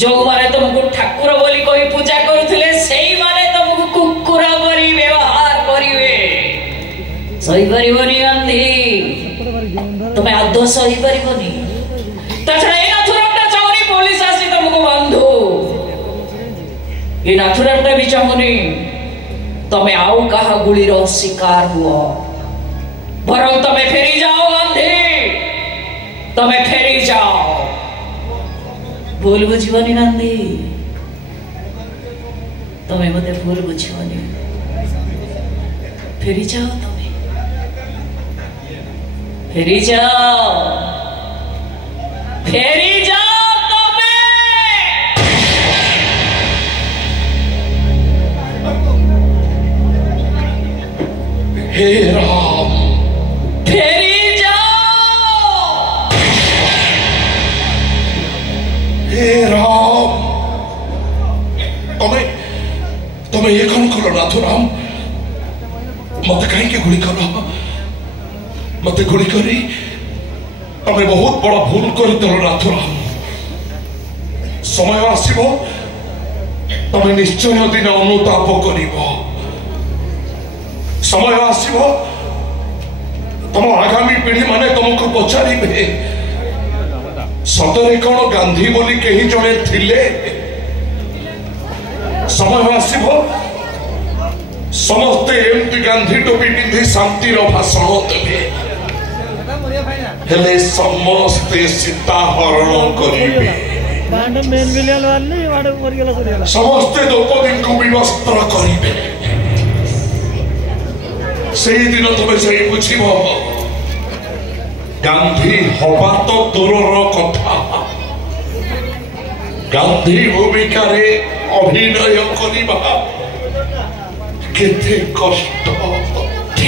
जो माने तुमको ठाकुर बोली कोई पूजा करुथिले सेही माने तुमको कुकुर बोली व्यवहार करिवे सही परिबनी गांधी तुम्हें आदो सही परिबनी तछड़ा ए नाथुरामटा चाउनी पुलिस आसी तुमको बंधु ये नाथुरामटा भी चाहुनी तमे आउ कहा गुलीर शिकार हुआ बरं तमे फेरी जाओ गांधी तमे फेरी जाओ भूल बुझिबनी गांधी तमे मते भूल बुझिबनी फेरी जाओ तमे फेरी जाओ तमे हे राम फेरी जाओ हे राम तमे ये कौन करो नाथुराम मत कहीं के गुली करो मत गुली करी तमे बहुत बड़ा भूल कर दलो नाथुराम समय आसीबो तमे निश्चय दिन अनुताप करिबो समय आसीबो तुम आगामी पीढ़ी माने तुमको पचारे सतरे कौन गांधी बोली कहीं जड़े थिले समय आसीबो समस्ते एमती गांधी टोपी पिंधि शांतिर भाषण देवे हेले समस्ते सीता हरण करिवे समस्ते द्रौपदी को विवस्त्र करिवे से दिन तुम्हें से बुझिब गांधी हवा तो दूरर कथा गांधी भूमिका अभिनय करवा केते कष्ट